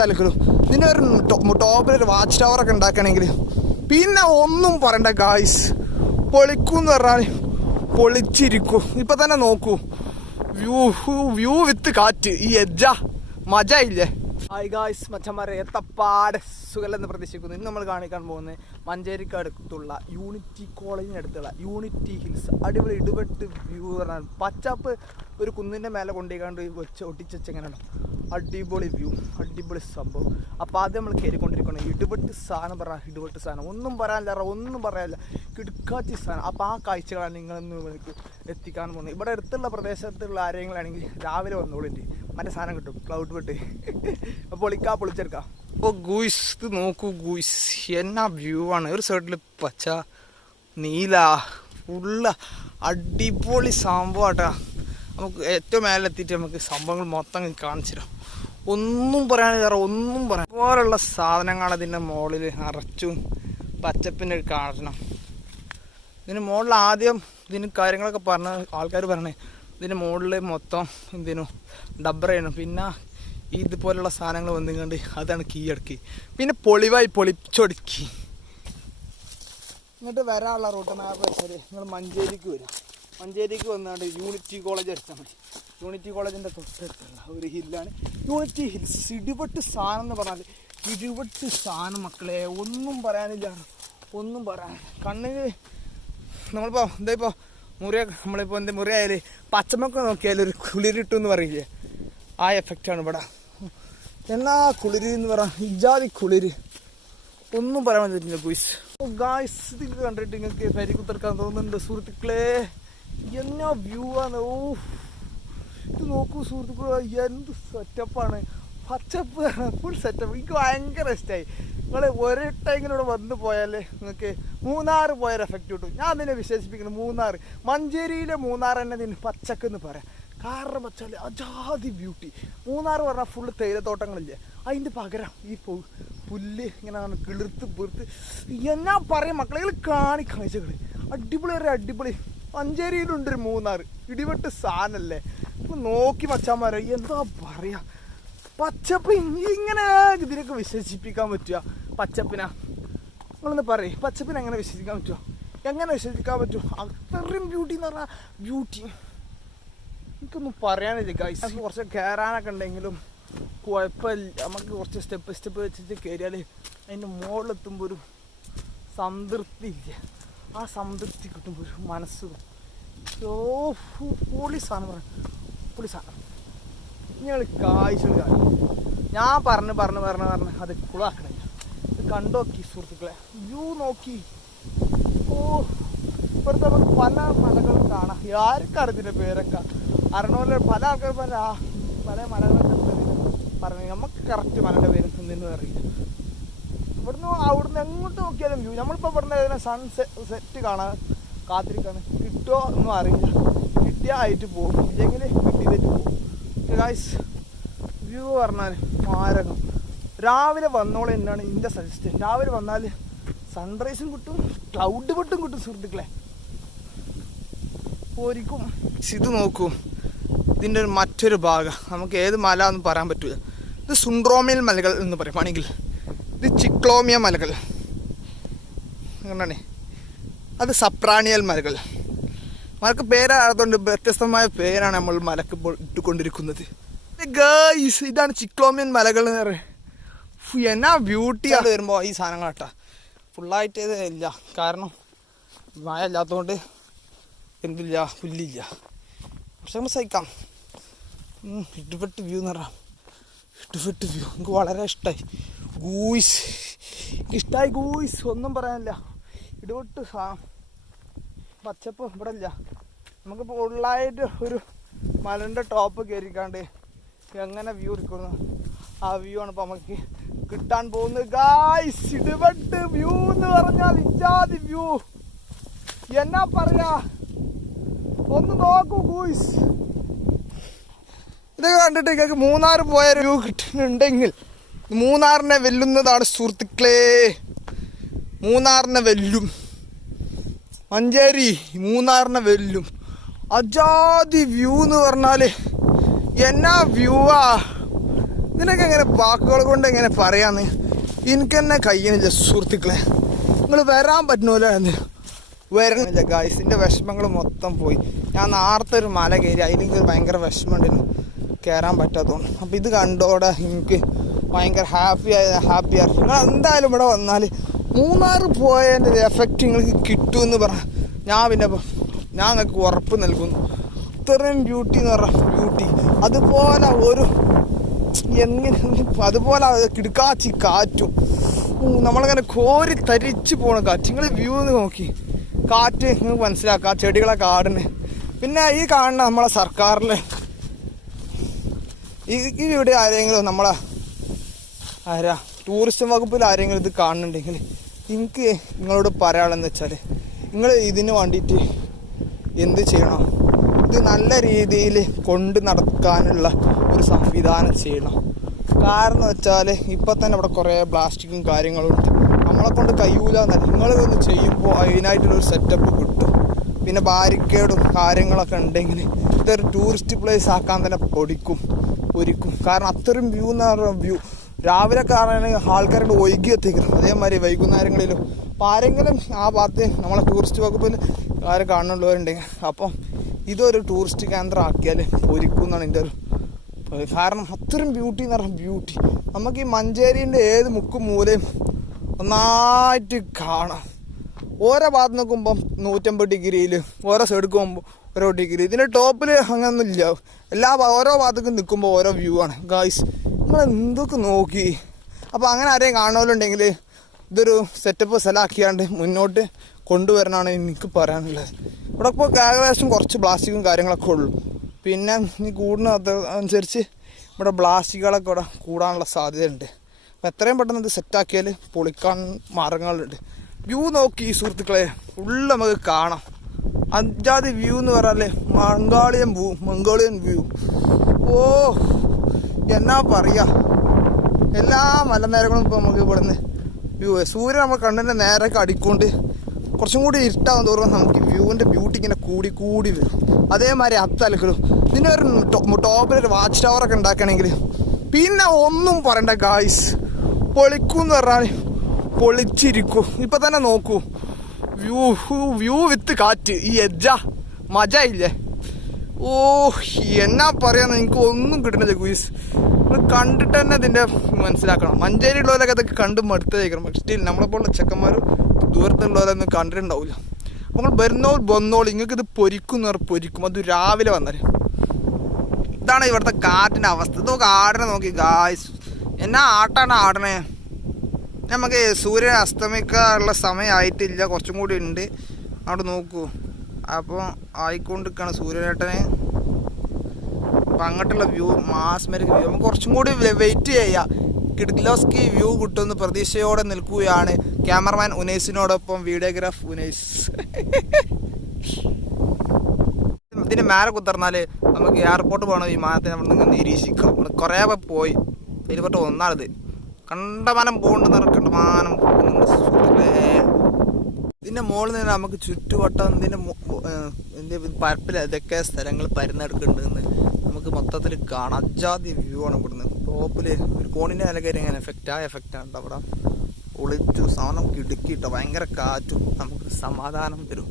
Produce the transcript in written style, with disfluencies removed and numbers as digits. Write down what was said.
സ്ഥലത്തിലും ഇതിൻ്റെ ഒരു ടോപ്പിലൊരു വാച്ച് ടവറൊക്കെ ഉണ്ടാക്കണമെങ്കിൽ പിന്നെ ഒന്നും പറയണ്ട ഗായ്സ്. പൊളിക്കൂന്ന് പറഞ്ഞാൽ പൊളിച്ചിരിക്കും. ഇപ്പം തന്നെ നോക്കൂ, വ്യൂ വിത്ത് കാറ്റ്. ഈ എജ്ജ മജ ഇല്ലേ. ഹായ് ഗായ്സ്, മച്ചന്മാരെ എത്തപ്പാട് സുഖല്ലെന്ന് പ്രതീക്ഷിക്കുന്നു. ഇന്ന് നമ്മൾ കാണിക്കാൻ പോകുന്നത് മഞ്ചേരിക്ക് അടുത്തുള്ള യൂണിറ്റി കോളേജിനടുത്തുള്ള യൂണിറ്റി ഹിൽസ്. അടിപൊളി ഇടുവെട്ട് വ്യൂ പറഞ്ഞാൽ പച്ചപ്പ് ഒരു കുന്നിൻ്റെ മേലെ കൊണ്ടുപോയിക്കാണ്ട് വെച്ച് ഒട്ടിച്ചെങ്ങനെയാണോ അടിപൊളി വ്യൂ, അടിപൊളി സംഭവം. അപ്പോൾ ആദ്യം നമ്മൾ കയറിക്കൊണ്ടിരിക്കണം. ഇടുവെട്ട് സാധനം പറഞ്ഞാൽ ഇടുവെട്ട് സാധനം ഒന്നും പറയാനില്ല കിടുക്കാച്ചി സാധനം. അപ്പോൾ ആ കാഴ്ചകളാണ് നിങ്ങളൊന്ന് എത്തിക്കാൻ പോകുന്നത്. ഇവിടെ അടുത്തുള്ള പ്രദേശത്തുള്ള ആരെങ്കിലാണെങ്കിൽ രാവിലെ വന്നോളിൻ്റെ മറ്റേ സാധനം കിട്ടും, ക്ലൗഡ് വെട്ട്. പൊളിച്ചെടുക്കാം. അപ്പോൾ ഗൂയ്സ് ഇത് നോക്കൂ ഗൂയ്സ്, എന്നാ വ്യൂ ആണ്. ഒരു സൈഡിൽ പച്ച നീല ഫുള്ള അടിപൊളി സംഭവമാട്ടാ. നമുക്ക് ഏറ്റവും മേലെത്തിയിട്ട് നമുക്ക് സംഭവങ്ങൾ മൊത്തം കാണിച്ചു തരാം. ഒന്നും പറയാനില്ല, ഒന്നും പറയാൻ പോലുള്ള സാധനങ്ങൾ അതിൻ്റെ മുകളിൽ നിറച്ചും പച്ചപ്പിൻ്റെ കാണണം. ഇതിന് മുകളിൽ ആദ്യം ഇതിന് കാര്യങ്ങളൊക്കെ പറഞ്ഞ ആൾക്കാർ പറഞ്ഞേ ഇതിൻ്റെ മുകളിൽ മൊത്തം എന്തിനു ഡബ്ബർ ചെയ്യണം. പിന്നെ ഇതുപോലുള്ള സാധനങ്ങൾ വന്നുകൊണ്ട് അതാണ് കീഴടക്കി. പിന്നെ പൊളിച്ചൊടുക്കി ഇങ്ങോട്ട് വരാനുള്ള റൂട്ട് മാപ്പ് വെച്ചാൽ നിങ്ങൾ മഞ്ചേരിക്ക് വരും. മഞ്ചേരിക്ക് വന്നാണ്ട് യൂണിറ്റി കോളേജ് എടുത്താൽ മതി. യൂണിറ്റി കോളേജിൻ്റെ തൊട്ടടുത്തുള്ള ഒരു ഹില്ലാണ് യൂണിറ്റി ഹിൽസ്. ഇടിവെട്ട് സാധനം എന്ന് പറഞ്ഞാൽ ഇടിവെട്ട് സാധനം മക്കളെ, ഒന്നും പറയാനില്ല, ഒന്നും പറയാനില്ല. കണ്ണിന് നമ്മളിപ്പോൾ എന്താ നമ്മളിപ്പോൾ എന്താ മുറിയായാൽ പച്ചമൊക്കെ നോക്കിയാൽ ഒരു കുളിരിട്ടു എന്ന് പറയില്ലേ, ആ എഫക്റ്റാണ് ഇവിടെ. എന്നാ കുളിര് എന്ന് പറയാം, ഇജാതി കുളിര്, ഒന്നും പറയാൻ പറ്റില്ല ഗുയ്സ്. ഗായ്സ് ഇത് കണ്ടിട്ട് നിങ്ങൾക്ക് പരി കുത്തിറക്കാൻ തോന്നുന്നുണ്ട് സുഹൃത്തുക്കളെ. എന്നാ വ്യൂ ആണ്. ഓ ഇത് നോക്കൂ സുഹൃത്തുക്കളെ, എന്ത് സെറ്റപ്പാണ്. പച്ചപ്പ് ഫുൾ സെറ്റപ്പ്. എനിക്ക് ഭയങ്കര ഇഷ്ടമായി. നിങ്ങൾ ഒരു ടൈമിന് ഇവിടെ വന്ന് പോയാൽ നിങ്ങൾക്ക് മൂന്നാർ പോയൊരു എഫക്റ്റ് കിട്ടും. ഞാൻ അതിനെ വിശേഷിപ്പിക്കുന്നത് മൂന്നാർ, മഞ്ചേരിയിലെ മൂന്നാർ തന്നെ ഇതിന് പച്ചക്കെന്ന് പറയാം. കാരണം വെച്ചാൽ അജാതി ബ്യൂട്ടി. മൂന്നാർ പറഞ്ഞാൽ ഫുള്ള് തേയിലത്തോട്ടങ്ങളില്ലേ, അതിൻ്റെ പകരം ഈ പുല്ല് ഇങ്ങനെ കിളിർത്ത് പൊറുത്ത് എന്നാ പറയാം മക്കളെ, കാഴ്ചകൾ അടിപൊളി. മഞ്ചേരിയിലുണ്ടൊരു മൂന്നാർ ഇടിവെട്ട് സാധനല്ലേ. നോക്കി മച്ചാന്മാരെ എന്താ പറയാ, പച്ചപ്പ് ഇങ്ങനെ ഇതിനൊക്കെ വിശേഷിപ്പിക്കാൻ പറ്റുക. പച്ചപ്പിനാ നിങ്ങളൊന്ന് പറയും, പച്ചപ്പിനെ എങ്ങനെ വിശ്വസിക്കാൻ പറ്റുമോ? എങ്ങനെ വിശ്വസിക്കാൻ പറ്റുമോ? അത്രയും ബ്യൂട്ടി എന്ന് പറഞ്ഞാൽ ബ്യൂട്ടി എനിക്കൊന്നും പറയാനില്ല ഗൈസ്. കുറച്ച് കയറാനൊക്കെ ഉണ്ടെങ്കിലും കുഴപ്പമില്ല. നമുക്ക് കുറച്ച് സ്റ്റെപ്പ് വെച്ചിട്ട് കയറിയാൽ അതിൻ്റെ മുകളിലെത്തുമ്പോൾ ഒരു സംതൃപ്തി ഇല്ല. ആ സംതൃപ്തി കിട്ടുമ്പോൾ ഒരു മനസ്സ് പൊളി സാധനം ഞങ്ങൾ കാഴ്ചകൾ കാണും. ഞാൻ പറഞ്ഞ് അത് കുളാക്കണില്ല. ഇത് കണ്ടോക്കി സുഹൃത്തുക്കളെ, വ്യൂ നോക്കി. ഓ ഇപ്പോഴത്തെ നമുക്ക് പല മലകളും കാണാം. ആർക്കും അറിഞ്ഞതിൻ്റെ പേരൊക്കെ അറിയണമല്ലോ. പല ആൾക്കാർ പല മലകളൊക്കെ പറഞ്ഞു, നമുക്ക് കറക്റ്റ് മലയുടെ പേര് എന്തെന്ന് അറിയില്ല. അവിടുന്ന് എങ്ങോട്ട് നോക്കിയാലും വ്യൂ. നമ്മളിപ്പോൾ ഇവിടുന്ന് സെറ്റ് കാണാൻ കാത്തിരിക്കാണ്. കിട്ടുമോ ഒന്നും അറിയില്ല. കിട്ടിയാൽ ആയിട്ട് പോകും, ഇല്ലെങ്കിൽ കിട്ടിയിട്ട് പോകും. ഗൈസ് വ്യൂ പറഞ്ഞാൽ മാരകം. രാവിലെ വന്നോളെ എന്നാണ് എൻ്റെ സജഷൻ. രാവിലെ വന്നാൽ സൺറൈസും കിട്ടും, ക്ലൗഡ് പൊട്ടും കിട്ടും സുഹൃത്തുക്കളെ. പോരിക്കും. ഇത് നോക്കൂ, ഇതിൻ്റെ മറ്റൊരു ഭാഗം നമുക്ക് ഏത് മല എന്ന് പറയാൻ പറ്റില്ല. ഇത് സുൻഡ്രോമിയൽ മലകൾ എന്ന് പറയുകയാണെങ്കിൽ ഇത് ചിക്ലോമിയ മലകൾ അങ്ങനെയാണ്. അത് സപ്രാണിയൽ മലകൾ. മലക്ക് പേരായതുകൊണ്ട് വ്യത്യസ്തമായ പേരാണ് നമ്മൾ മലക്ക് ഇപ്പോൾ ഇട്ടുകൊണ്ടിരിക്കുന്നത്. ഗൈസ് ഇതാണ് ചിക്ലോമിയൻ മലകൾ എന്ന് പറയുന്നത്. എന്നാ ബ്യൂട്ടിയാണ് വരുമ്പോൾ ഈ സാധനങ്ങൾ കേട്ടാ. ഫുള്ളായിട്ട് ഇല്ല, കാരണം മഴ ഇല്ലാത്തതുകൊണ്ട് എന്തില്ല, പുല്ലില്ല. പക്ഷെ നമ്മൾ സഹിക്കാം. ഇടുവെട്ട് വ്യൂ എന്ന് പറഞ്ഞാൽ ഇടുവെട്ട് വ്യൂ എനിക്ക് വളരെ ഇഷ്ടമായി ഗൂയ്സ്. ഒന്നും പറയാനില്ല. ഇടുവെട്ട് പച്ചപ്പ് ഇവിടെ ഇല്ല. നമുക്കിപ്പോൾ ഫുള്ളായിട്ട് ഒരു മലൻ്റെ ടോപ്പ് കയറിക്കാണ്ട് എങ്ങനെ വ്യൂ എടുക്കുന്നു ആ വ്യൂ ആണ് ഇപ്പോൾ നമുക്ക് കിട്ടാൻ പോകുന്നത് ഗായ്സ്. ഇടുവെട്ട് വ്യൂ എന്ന് പറഞ്ഞാൽ ഇജാതി വ്യൂ. എന്നാ പറയാ, ഒന്ന് നോക്കൂ ഗൂയ്സ്. ഇത് കണ്ടിട്ട് നിങ്ങൾക്ക് മൂന്നാർ പോയ വ്യൂ കിട്ടുന്നുണ്ടെങ്കിൽ മൂന്നാറിനെ വെല്ലുന്നതാണ് സുഹൃത്തുക്കളെ. മൂന്നാറിനെ വെല്ലും മഞ്ചേരി, മൂന്നാറിനെ വെല്ലും. അജാതി വ്യൂ എന്ന് പറഞ്ഞാൽ എന്നാ വ്യൂവാ. ഇതിനൊക്കെ എങ്ങനെ വാക്കുകൾ കൊണ്ട് എങ്ങനെ പറയാന്ന് എനിക്ക് തന്നെ കഴിയുന്നില്ല സുഹൃത്തുക്കളെ. നിങ്ങൾ വരാൻ പറ്റുന്നില്ല എന്ന് വരണില്ല ഗായ്സിൻ്റെ വിഷമങ്ങൾ മൊത്തം പോയി. ഞാൻ നേരത്തെ ഒരു മല കയറി, അതിലെങ്കിൽ ഭയങ്കര വിഷമമുണ്ടായിരുന്നു കയറാൻ പറ്റാത്തതുകൊണ്ട്. അപ്പോൾ ഇത് കണ്ടോടെ എനിക്ക് ഭയങ്കര ഹാപ്പിയാണ്. നിങ്ങൾ എന്തായാലും ഇവിടെ വന്നാൽ മൂന്നാർ പോയതിൻ്റെ എഫക്റ്റ് നിങ്ങൾക്ക് കിട്ടുമെന്ന് പറഞ്ഞാൽ ഞാൻ നിങ്ങൾക്ക് ഉറപ്പ് നൽകുന്നു. ഇത്രയും ബ്യൂട്ടി എന്ന് പറഞ്ഞാൽ ബ്യൂട്ടി, അതുപോലെ ഒരു അതുപോലെ കിടുക്കാച്ചി കാറ്റും നമ്മളിങ്ങനെ കോരി തരിച്ച് പോണ കാറ്റ്. നിങ്ങൾ വ്യൂ നോക്കി കാറ്റ് നിങ്ങൾക്ക് മനസ്സിലാക്കാം, ചെടികളെ കാടിന്. പിന്നെ ഈ കാണുന്ന നമ്മളെ സർക്കാരിൽ ഇവിടെ ആരെങ്കിലും നമ്മളെ ടൂറിസ്റ്റ് വകുപ്പിൽ ആരെങ്കിലും ഇത് കാണുന്നുണ്ടെങ്കിൽ എനിക്ക് നിങ്ങളോട് പറയാനുള്ളതെന്ന് വെച്ചാൽ നിങ്ങൾ ഇതിന് വേണ്ടിയിട്ട് എന്ത് ചെയ്യണം, ഇത് നല്ല രീതിയിൽ കൊണ്ട് നടക്കാനുള്ള ഒരു സംവിധാനം ചെയ്യണം. കാരണം വെച്ചാൽ ഇപ്പം തന്നെ ഇവിടെ കുറേ പ്ലാസ്റ്റിക്കും കാര്യങ്ങളും ഉണ്ട്. നമ്മളെ കൊണ്ട് കഴിയൂല എന്നല്ല, നിങ്ങളൊന്ന് ചെയ്യുമ്പോൾ അതിനായിട്ടുള്ളൊരു സെറ്റപ്പ് കിട്ടും. പിന്നെ ബാരിക്കേഡും കാര്യങ്ങളൊക്കെ ഉണ്ടെങ്കിൽ ഇതൊരു ടൂറിസ്റ്റ് പ്ലേസ് ആക്കാൻ തന്നെ ഒരുക്കും. കാരണം അത്രയും വ്യൂ എന്ന് പറഞ്ഞ വ്യൂ രാവിലെ കാണാണെങ്കിൽ ആൾക്കാരുടെ ഒഴുകി എത്തിക്കണം. അതേമാതിരി വൈകുന്നേരങ്ങളിലും അപ്പോൾ ആരെങ്കിലും ആ ഭാഗത്ത് നമ്മളെ ടൂറിസ്റ്റ് വകുപ്പിൽ ആരും കാണുന്നുള്ളവരുണ്ടെങ്കിൽ അപ്പം ഇതൊരു ടൂറിസ്റ്റ് കേന്ദ്രം ആക്കിയാൽ ഒരുക്കും എന്നാണ് എൻ്റെ ഒരു. കാരണം അത്രയും ബ്യൂട്ടി എന്ന് പറഞ്ഞാൽ ബ്യൂട്ടി. നമുക്ക് ഈ മഞ്ചേരീൻ്റെ ഏത് മുക്കും മൂലയും ഒന്നായിട്ട് കാണാം. ഓരോ ഭാഗത്ത് നോക്കുമ്പം 150 ഡിഗ്രിയിൽ, ഓരോ സൈഡിൽ പോകുമ്പോൾ ഓരോ ഡിഗ്രി. ഇതിൻ്റെ ടോപ്പിൽ അങ്ങനെയൊന്നും ഇല്ല. ഓരോ ഭാഗത്തേക്കും നിൽക്കുമ്പോൾ ഓരോ വ്യൂ ആണ് ഗായ്സ്. നമ്മൾ എന്തൊക്കെ നോക്കി. അപ്പോൾ അങ്ങനെ ആരെയും കാണുമല്ലുണ്ടെങ്കിൽ ഇതൊരു സെറ്റപ്പ് സ്ഥലമാക്കിയാണ്ട് മുന്നോട്ട് കൊണ്ടുവരാനാണ് എനിക്ക് പറയാനുള്ളത്. ഇവിടെ ഇപ്പോൾ ഏകദേശം കുറച്ച് പ്ലാസ്റ്റിക്കും കാര്യങ്ങളൊക്കെ ഉള്ളൂ. പിന്നെ ഈ കൂടുന്ന അനുസരിച്ച് ഇവിടെ പ്ലാസ്റ്റിക്കുകളൊക്കെ ഇവിടെ കൂടാനുള്ള സാധ്യതയുണ്ട്. അപ്പോൾ എത്രയും പെട്ടെന്ന് ഇത് സെറ്റാക്കിയാൽ പൊളിക്കാൻ മാർഗങ്ങളുണ്ട്. വ്യൂ നോക്കി സുഹൃത്തുക്കളെ, ഫുള്ള് നമുക്ക് കാണാം. അഞ്ചാതി വ്യൂ എന്ന് പറഞ്ഞാൽ മംഗോളിയൻ വ്യൂ. ഓ എന്നാ പറയുക, എല്ലാ മലനിരകളും ഇപ്പോൾ നമുക്ക് ഇവിടുന്ന് വ്യൂ. സൂര്യൻ നമ്മൾ കണ്ണിൻ്റെ നേരൊക്കെ അടിക്കൊണ്ട് കുറച്ചും കൂടി ഇരുട്ടാകും തോറും നമുക്ക് വ്യൂവിൻ്റെ ബ്യൂട്ടി ഇങ്ങനെ കൂടി വരും. അതേമാതിരി അത്തലക്കലും ഇതിൻ്റെ ഒരു ടോപ്പിലൊരു വാച്ച് ടവറൊക്കെ ഉണ്ടാക്കണമെങ്കിൽ പിന്നെ ഒന്നും പറയണ്ട ഗായ്സ്, പൊളിക്കും എന്ന് പറഞ്ഞാൽ പൊളിച്ചിരിക്കും. ഇപ്പം തന്നെ നോക്കൂ, വ്യൂ വിത്ത് കാറ്റ്, ഈ മജ ഇല്ലേ. ഓ എന്നാ പറയാന്ന് എനിക്ക് ഒന്നും കിട്ടുന്നില്ല ഗുയിസ്. നിങ്ങൾ കണ്ടിട്ട് തന്നെ ഇതിൻ്റെ മനസ്സിലാക്കണം. മഞ്ചേരിയുള്ളവരൊക്കെ അതൊക്കെ കണ്ട് മടുത്തേക്കണം. പക്ഷേ സ്റ്റിൽ നമ്മളെപ്പോലുള്ള ചെക്കന്മാരും ദൂരത്തുള്ളവരൊന്നും കണ്ടിട്ടുണ്ടാവില്ല. നമ്മൾ വന്നോളൂ, നിങ്ങൾക്ക് ഇത് പൊരിക്കും. അത് രാവിലെ വന്നാൽ ഇതാണ് ഇവിടുത്തെ കാറ്റിൻ്റെ അവസ്ഥ. ഇതൊക്കെ ആടനെ നോക്കി ഗായ്സ്, എന്നാ ആട്ടാണ് ആടണേ. നമുക്ക് സൂര്യൻ അസ്തമിക്കാനുള്ള സമയമായിട്ടില്ല, കുറച്ചും കൂടി ഉണ്ട്. അവിടെ നോക്കൂ, അപ്പോൾ ആയിക്കൊണ്ടിരിക്കുകയാണ് സൂര്യനേട്ടനെ. അപ്പം അങ്ങോട്ടുള്ള വ്യൂ മാസ്മരിക് വ്യൂ. നമുക്ക് കുറച്ചും കൂടി വെയിറ്റ് ചെയ്യാം. കിഡ്ഗ്ലോസ്കി വ്യൂ കിട്ടുമെന്ന് പ്രതീക്ഷയോടെ നിൽക്കുകയാണ് ക്യാമറമാൻ ഉനൈസിനോടൊപ്പം വീഡിയോഗ്രാഫ് ഉനൈസ്. ഇതിന് മേലെ കുത്തിറന്നാൽ നമുക്ക് എയർപോർട്ട് പോകണ വിമാനത്തെ നമ്മൾ നിങ്ങൾ നിരീക്ഷിക്കാം. കുറേ പോയി ഇതിൽപ്പെട്ട ഒന്നാണിത്. കണ്ടമാനം പോകുന്നുണ്ടെന്ന് പറഞ്ഞാൽ കണ്ടമാനം പോകുന്നുണ്ട് സുഹൃത്തുക്കളെ. ഇതിൻ്റെ മുകളിൽ നിന്ന് നമുക്ക് ചുറ്റുവട്ടം ഇതിൻ്റെ പരപ്പിൽ ഇതൊക്കെ സ്ഥലങ്ങൾ പരന്നെടുക്കുന്നുണ്ടെന്ന് നമുക്ക് മൊത്തത്തിൽ കാണാം. അജാതി വ്യൂ ആണ് ഇവിടുന്ന്. ടോപ്പിൽ ഒരു കോണിൻ്റെ നില കയറി അങ്ങനെ എഫക്റ്റാണ് അവിടെ. ഒളിച്ചു സാധനം കിടുക്കിട്ടോ, ഭയങ്കര കാറ്റും, നമുക്ക് സമാധാനം തരും.